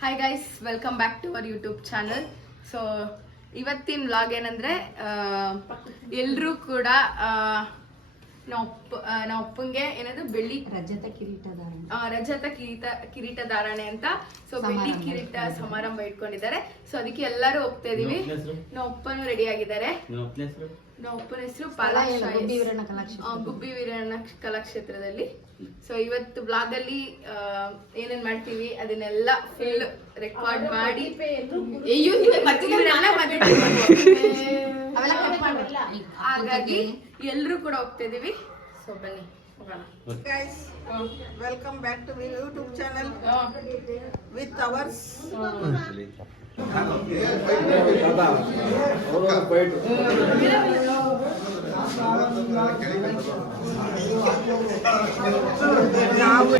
Hi guys welcome back to our YouTube channel so ಇವತ್ತಿನ vlog ಏನಂದ್ರೆ ಎಲ್ಲರೂ ಕೂಡ ನಮ್ಮ ಅಪ್ಪಂಗೆ ಏನದು? ಬೆಳ್ಳಿ ರಜತ ಕಿರೀಟಧಾರಣೆ ಆ, ರಜತ ಕಿರೀಟ ಕಿರೀಟಧಾರಣೆ ಅಂತ. ಸೊ ಬೆಳ್ಳಿ ಕಿರೀಟ ಸಮಾರಂಭ ಇಟ್ಕೊಂಡಿದ್ದಾರೆ. ಸೊ ಅದಕ್ಕೆ ಎಲ್ಲರೂ ಹೋಗ್ತಾ ಇದೀವಿ. ನಮ್ಮ ಅಪ್ಪನೂ ರೆಡಿ ಆಗಿದ್ದಾರೆ. ನಾವ್ ಅಪ್ಪನ ಹೆಸರು ಗುಬ್ಬಿ ವೀರಣ್ಣ ಪಾಲಾಕ್ಷ ಕಲಾಕ್ಷೇತ್ರ. ಗುಬ್ಬಿ ವೀರಣ್ಣ ಕಲಾಕ್ಷೇತ್ರದಲ್ಲಿ. ಸೊ ಇವತ್ತು ಬ್ಲಾಗ್ ಅಲ್ಲಿ ಆ, ಏನೇನ್ ಮಾಡ್ತೀವಿ ಅದನ್ನೆಲ್ಲ ಫುಲ್ ರೆಕಾರ್ಡ್ ನೀವು ಮಾಡು. ಹಾಗಾಗಿ ಎಲ್ಲರೂ ಕೂಡ ಹೋಗ್ತಾ ಇದೀವಿ. ಸೋ ಬನ್ನಿ ಹೋಗೋಣ. Welcome back to my YouTube channel with ours ನಾವು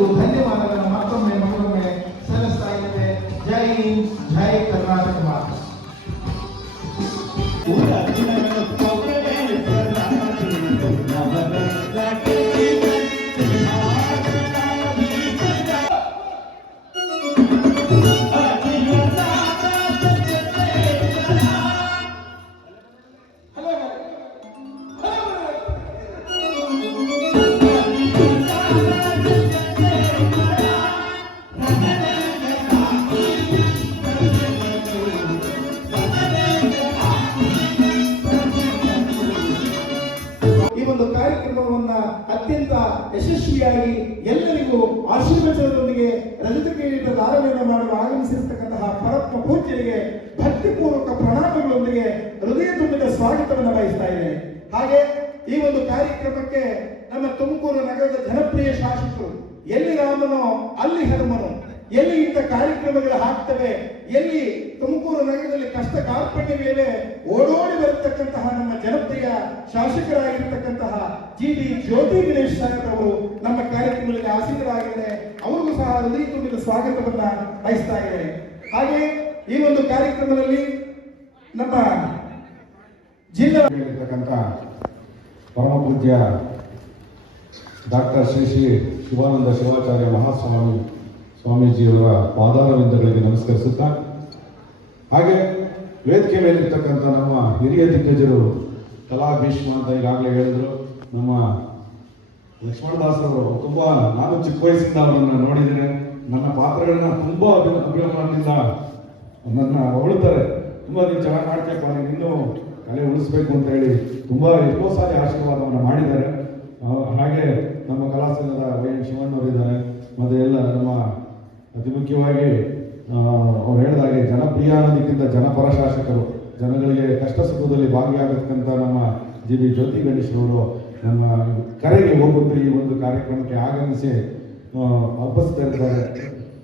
কোথায় ಅತ್ಯಂತ ಯಶಸ್ವಿಯಾಗಿ ಎಲ್ಲರಿಗೂ ಆಶೀರ್ವಚನದೊಂದಿಗೆ ರಜತ ಕಿರೀಟ ಧಾರಣೆಯನ್ನು ಮಾಡಲು ಆಗಮಿಸಿರ್ತಕ್ಕಂತಹ ಪರತ್ಮ ಪೂಜ್ಯರಿಗೆ ಭಕ್ತಿಪೂರ್ವಕ ಪ್ರಣಾಮಗಳೊಂದಿಗೆ ಹೃದಯ ತುಂಬಿದ ಸ್ವಾಗತವನ್ನು ಬಯಸ್ತಾ ಇದೆ ಹಾಗೆ ಈ ಒಂದು ಕಾರ್ಯಕ್ರಮಕ್ಕೆ ನಮ್ಮ ತುಮಕೂರು ನಗರದ ಜನಪ್ರಿಯ ಶಾಸಕರು, ಎಲ್ಲಿ ರಾಮನೋ ಅಲ್ಲಿ ಹನುಮನು, ಎಲ್ಲಿ ಇಂಥ ಕಾರ್ಯಕ್ರಮಗಳು ಆಗ್ತವೆ, ಎಲ್ಲಿ ತುಮಕೂರು ನಗರದಲ್ಲಿ ಕಷ್ಟ ಕಾರ್ಪಣ್ಯಗಳಿವೆ ಓಡೋಡಿ ಬರತಕ್ಕಂತಹ ನಮ್ಮ ಜನಪ್ರಿಯ ಶಾಸಕರಾಗಿರ್ತಕ್ಕಂತಹ ಜಿ ಡಿ ಜ್ಯೋತಿ ಗಣೇಶ್ ಸಾಹೇಬ್ ಅವರು ನಮ್ಮ ಕಾರ್ಯಕ್ರಮದಲ್ಲಿ ಆಸೀನರಾಗಿದ್ದಾರೆ. ಅವರಿಗೂ ಸಹ ಹೃದಯ ತುಂಬಿದ ಸ್ವಾಗತವನ್ನ ಬಯಸ್ತಾ ಇದ್ದಾರೆ ಹಾಗೆ ಈ ಒಂದು ಕಾರ್ಯಕ್ರಮದಲ್ಲಿ ನಮ್ಮ ಜಿಲ್ಲಾ ಪರಮ ಪೂಜ್ಯ ಡಾಕ್ಟರ್ ಶ್ರೀ ಶ್ರೀ ಶಿವಾನಂದ ಶಿವಾಚಾರ್ಯ ಮಹಾಸ್ವಾಮಿ ಸ್ವಾಮೀಜಿಯವರ ಪಾದಾರವಿಂದಗಳಿಗೆ ನಮಸ್ಕರಿಸುತ್ತಾ, ಹಾಗೆ ವೇದಿಕೆ ಮೇಲಿರ್ತಕ್ಕಂಥ ನಮ್ಮ ಹಿರಿಯ ದಿಗ್ಗಜರು ಕಲಾ ಭೀಷ್ಮ ಅಂತ ಈಗಾಗಲೇ ಹೇಳಿದ್ರು. ನಮ್ಮ ಲಕ್ಷ್ಮಣದಾಸರವರು ತುಂಬ, ನಾನು ಚಿಕ್ಕ ವಯಸ್ಸಿಂದ ಅವರನ್ನು ನೋಡಿದ್ದೇನೆ. ನನ್ನ ಪಾತ್ರಗಳನ್ನ ತುಂಬಾ ಅಭಿ- ಅಭಿಮಾನದಿಂದ ನನ್ನ ಹೊಳ್ತಾರೆ ತುಂಬಾ ನೀವು ಚೆನ್ನಾಗಿ ಮಾಡ್ತೀಯಪ್ಪ, ನೀನು ಇನ್ನೂ ಕಲೆ ಉಳಿಸ್ಬೇಕು ಅಂತ ಹೇಳಿ ತುಂಬಾ ಎಷ್ಟೋ ಸಾರಿ ಆಶೀರ್ವಾದವನ್ನು ಮಾಡಿದ್ದಾರೆ. ಹಾಗೆ ನಮ್ಮ ಕಲಾ ಸಂಘದ ವೈ ಎನ್ ಶಿವಣ್ಣವರಿದ್ದಾರೆ ಮತ್ತೆ ಎಲ್ಲ ನಮ್ಮ ಅತಿ ಮುಖ್ಯವಾಗಿ ಅವ್ರು ಹೇಳಿದಾಗೆ ಜನಪ್ರಿಯ ಅನ್ನೋದಕ್ಕಿಂತ ಜನಪರ ಶಾಸಕರು ಜನಗಳಿಗೆ ಕಷ್ಟ ಸುಖದಲ್ಲಿ ಭಾಗಿಯಾಗತಕ್ಕಂಥ ನಮ್ಮ ಜಿ ಬಿ ಜ್ಯೋತಿ ಗಣೇಶ್ರವರು ನಮ್ಮ ಕರೆಗೆ ಹೋಗ್ಬಿಟ್ಟು ಈ ಒಂದು ಕಾರ್ಯಕ್ರಮಕ್ಕೆ ಆಗಮಿಸಿ ಆ, ವಾಪಸ್ತಾ ಇರ್ತಾರೆ.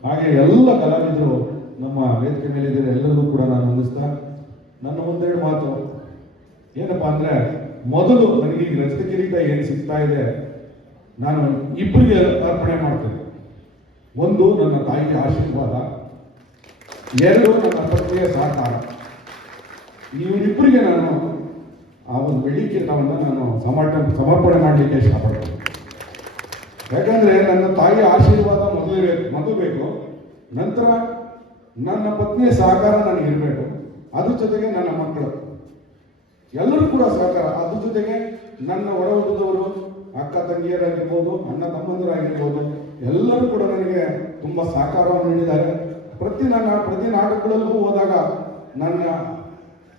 ಹಾಗೆ ಎಲ್ಲ ಕಲಾವಿದರು ನಮ್ಮ ವೇದಿಕೆ ಮೇಲೆ ಇದ್ದರೆ ಎಲ್ಲರಿಗೂ ಕೂಡ ನಾನು ವಂದಿಸ್ತಾ ನನ್ನ ಒಂದೆರಡು ಮಾತು ಏನಪ್ಪ ಅಂದರೆ ಮೊದಲು ನನಗೆ ಈಗ ರಸ್ತೆ ಕಿರೀಟ ಏನು ಸಿಗ್ತಾ ಇದೆ ನಾನು ಇಬ್ಬರಿಗೆ ಅರ್ಪಣೆ ಮಾಡ್ತೇನೆ. ಒಂದು ನನ್ನ ತಾಯಿಗೆ ಆಶೀರ್ವಾದ ಎರಡು ನನ್ನ ಪತ್ನಿಯ ಸಹಕಾರ ಇವರಿಬ್ಬರಿಗೆ ನಾನು ಆ ಒಂದು ಬೆಳ್ಳಿ ನಾವನ್ನು ನಾನು ಸಮರ್ಪ ಸಮರ್ಪಣೆ ಮಾಡಲಿಕ್ಕೆ ಇಷ್ಟಪಡ್ತೀನಿ. ಯಾಕಂದ್ರೆ ನನ್ನ ತಾಯಿಯ ಆಶೀರ್ವಾದ ಮೊದಲು ಮದುವೆ ಬೇಕು ನಂತರ ನನ್ನ ಪತ್ನಿಯ ಸಹಕಾರ ನನಗೆ ಇರಬೇಕು. ಅದ್ರ ಜೊತೆಗೆ ನನ್ನ ಮಕ್ಕಳು. ಎಲ್ಲರೂ ಕೂಡ ಸಹಕಾರ. ಅದ್ರ ಜೊತೆಗೆ ನನ್ನ ಒಡ ಹುಟ್ಟಿದವರು ಅಕ್ಕ ತಂಗಿಯರಾಗಿರ್ಬೋದು, ಅಣ್ಣ ತಮ್ಮಂದರಾಗಿರ್ಬೋದು, ಎಲ್ಲರೂ ಕೂಡ ನನಗೆ ತುಂಬ ಸಹಕಾರವನ್ನು ನೀಡಿದ್ದಾರೆ. ಪ್ರತಿ ನನ್ನ ಪ್ರತಿ ನಾಟಕಗಳಲ್ಲೂ ಹೋದಾಗ ನನ್ನ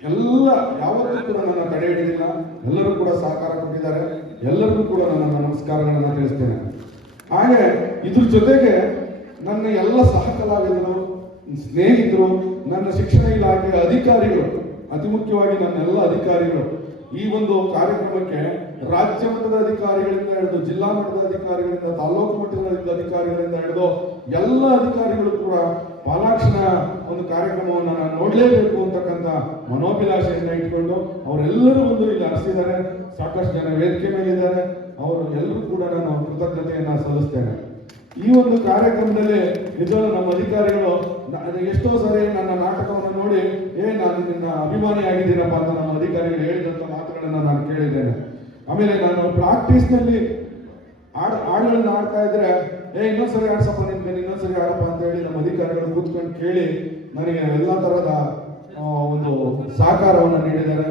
ಎಲ್ಲ ಯಾವತ್ತೂ ಕೂಡ ನನ್ನ ತಡೆ ಹಿಡಿದಿಲ್ಲ. ಎಲ್ಲರೂ ಕೂಡ ಸಹಕಾರ ಕೊಟ್ಟಿದ್ದಾರೆ. ಎಲ್ಲರಿಗೂ ಕೂಡ ನನ್ನ ನಮಸ್ಕಾರಗಳನ್ನು ತಿಳಿಸ್ತೇನೆ. ಹಾಗೆ ಇದ್ರ ಜೊತೆಗೆ ನನ್ನ ಎಲ್ಲ ಸಹ ಕಲಾವಿದರು ಸ್ನೇಹಿತರು, ನನ್ನ ಶಿಕ್ಷಣ ಇಲಾಖೆಯ ಅಧಿಕಾರಿಗಳು, ಅತಿ ಮುಖ್ಯವಾಗಿ ನನ್ನ ಎಲ್ಲ ಅಧಿಕಾರಿಗಳು, ಈ ಒಂದು ಕಾರ್ಯಕ್ರಮಕ್ಕೆ ರಾಜ್ಯ ಮಟ್ಟದ ಅಧಿಕಾರಿಗಳಿಂದ ಹಿಡಿದು ಜಿಲ್ಲಾ ಮಟ್ಟದ ಅಧಿಕಾರಿಗಳಿಂದ, ತಾಲೂಕು ಮಟ್ಟದ ಅಧಿಕಾರಿಗಳಿಂದ ಹಿಡಿದು ಎಲ್ಲ ಅಧಿಕಾರಿಗಳು ಕೂಡ ಪಾಲಾಕ್ಷಣ ಒಂದು ಕಾರ್ಯಕ್ರಮವನ್ನು ನಾನು ನೋಡಲೇಬೇಕು ಅಂತಕ್ಕಂಥ ಮನೋಭಿಲಾಷೆಯನ್ನು ಇಟ್ಕೊಂಡು ಅವರೆಲ್ಲರೂ ಒಂದು ಇಲ್ಲಿ ಹರಿಸಿದ್ದಾರೆ ಸಾಕಷ್ಟು ಜನ ವೇದಿಕೆ ಮೇಲಿದ್ದಾರೆ. ಅವರು ಎಲ್ಲರೂ ಕೂಡ ನಾನು ಕೃತಜ್ಞತೆಯನ್ನು ಸಲ್ಲಿಸ್ತೇನೆ. ಈ ಒಂದು ಕಾರ್ಯಕ್ರಮದಲ್ಲಿ ನಿಜವಾಗ್ಲೂ ನಮ್ಮ ಅಧಿಕಾರಿಗಳು ಎಷ್ಟೋ ಸಾರಿ ನನ್ನ ನಾಟಕವನ್ನು ನೋಡಿ, ಏ, ನಾನು ನಿನ್ನ ಅಭಿಮಾನಿ ಆಗಿದ್ದೀನಪ್ಪ ಅಂತ ನಮ್ಮ ಅಧಿಕಾರಿಗಳು ಹೇಳಿದಂಥ ಮಾತುಗಳನ್ನು ನಾನು ಕೇಳಿದ್ದೇನೆ. ಆಮೇಲೆ ನಾನು ಪ್ರಾಕ್ಟೀಸ್ನಲ್ಲಿ ಹಾಡು ಹಾಡುಗಳನ್ನು ಆಡ್ತಾ ಇದ್ರೆ ಏ ಇನ್ನೊಂದ್ಸರಿ ಆಡ್ಸಪ್ಪ ನಿನ್ಗೆ ಇನ್ನೊಂದ್ಸರಿ ಆಡಪ್ಪ ಅಂತ ಹೇಳಿ ನಮ್ಮ ಅಧಿಕಾರಿಗಳು ಕೂತ್ಕೊಂಡು ಕೇಳಿ ನನಗೆ ಎಲ್ಲ ತರಹದ ಒಂದು ಸಹಕಾರವನ್ನು ನೀಡಿದ್ದಾರೆ.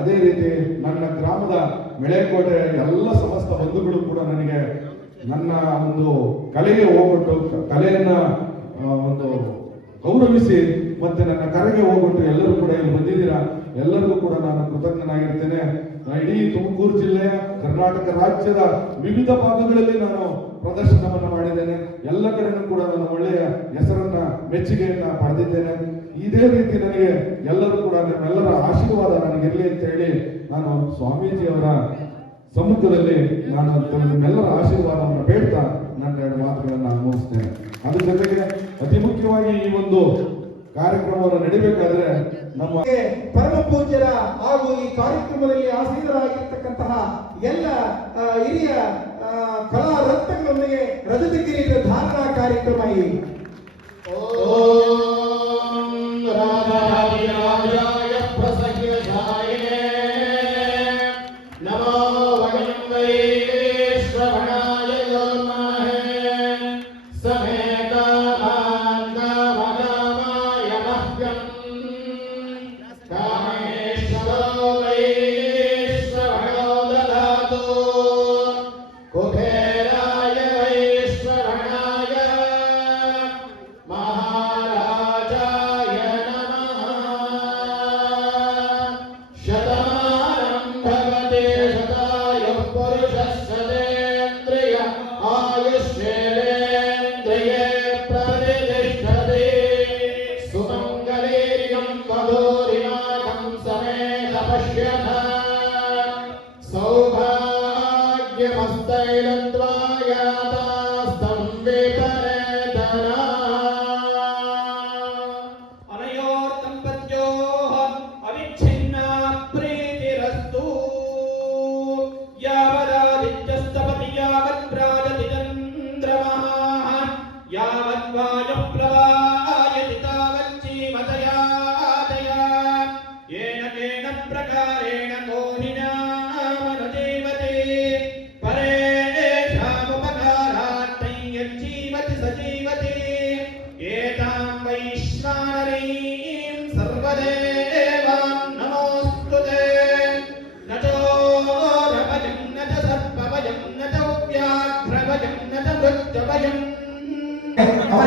ಅದೇ ರೀತಿ ನನ್ನ ಗ್ರಾಮದ ಮೆಳೆಕೋಟೆ ಎಲ್ಲ ಸಮಸ್ತ ಬಂಧುಗಳು ಕೂಡ ನನಗೆ ನನ್ನ ಒಂದು ಕಲೆಗೆ ಹೋಗ್ಬಿಟ್ಟು, ಕಲೆಯನ್ನ ಒಂದು ಗೌರವಿಸಿ ಮತ್ತೆ ನನ್ನ ಕರೆಗೆ ಹೋಗ್ಬಿಟ್ಟು ಎಲ್ಲರೂ ಕೂಡ ಇಲ್ಲಿ ಬಂದಿದ್ದೀರಾ? ಎಲ್ಲರಿಗೂ ಕೂಡ ನಾನು ಕೃತಜ್ಞನಾಗಿರ್ತೇನೆ. ಇಡೀ ತುಮಕೂರು ಜಿಲ್ಲೆಯ ಕರ್ನಾಟಕ ರಾಜ್ಯದ ವಿವಿಧ ಭಾಗಗಳಲ್ಲಿ ನಾನು ಪ್ರದರ್ಶನವನ್ನು ಮಾಡಿದ್ದೇನೆ. ಎಲ್ಲ ಕಡೆನೂ ಕೂಡ ನಾನು ಒಳ್ಳೆಯ ಹೆಸರನ್ನ, ಮೆಚ್ಚುಗೆಯನ್ನ ಪಡೆದಿದ್ದೇನೆ. ಇದೇ ರೀತಿ ನನಗೆ ಎಲ್ಲರೂ ಕೂಡ ನಿಮ್ಮೆಲ್ಲರ ಆಶೀರ್ವಾದ ನನಗಿರಲಿ ಅಂತ ಹೇಳಿ ನಾನು ಸ್ವಾಮೀಜಿಯವರ ಸಮ್ಮುಖದಲ್ಲಿ ನಾನು ನಿಮ್ಮೆಲ್ಲರ ಆಶೀರ್ವಾದವನ್ನು ಬೇಡ್ತಾ ನನ್ನ ಎರಡು ಮಾತುಗಳನ್ನು ಅನುಭವಿಸ್ತೇನೆ ಅದ್ರ ಜೊತೆಗೆ ಅತಿ ಮುಖ್ಯವಾಗಿ ಈ ಒಂದು ಕಾರ್ಯಕ್ರಮವನ್ನು ನಡಿಬೇಕಾದ್ರೆ ನಮ್ಮ ಪರಮ ಪೂಜ್ಯರ ಹಾಗೂ ಈ ಕಾರ್ಯಕ್ರಮದಲ್ಲಿ ಆಸೀನರಾಗಿರ್ತಕ್ಕಂತಹ ಎಲ್ಲ ಹಿರಿಯ ಕಲಾ ರತ್ನಗಳೊಂದಿಗೆ ರಜತ ಕಿರೀಟ ಕಾರ್ಯಕ್ರಮ ಈ. ಓ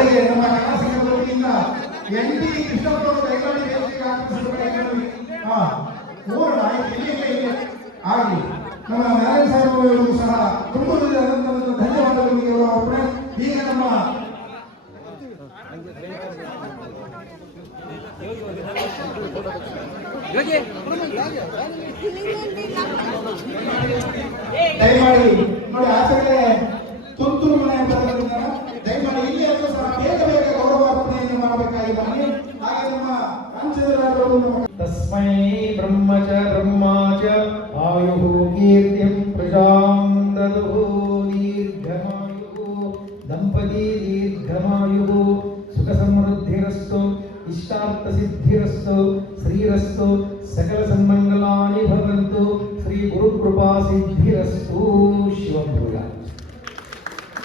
ಅವರಿಗೆ ನಮ್ಮ ಕಲಾಸಿನ ವತಿಯಿಂದ ಎನ್ ಟಿ ಕೃಷ್ಣಪ್ಪ ಆಗಲಿ. ನಮ್ಮ ನಾರಾಯಣ ಸಾಹೇಬ್ ಅವರಿಗೂ ಸಹ ತುಂಬ ಹೃದಯದ ಧನ್ಯವಾದಗಳು. ನಿಮಗೆ ಅವರ ಅರ್ಪಣೆ ಈಗ ನಮ್ಮ ದಯಮಾಡಿ ब्रह्म च ब्रह्मा च आयुः कीर्तिं प्रजां ददुः दीर्घमायुः दम्पती दीर्घमायुः सुखसमृद्धिरस्तु इष्टार्थसिद्धिरस्तु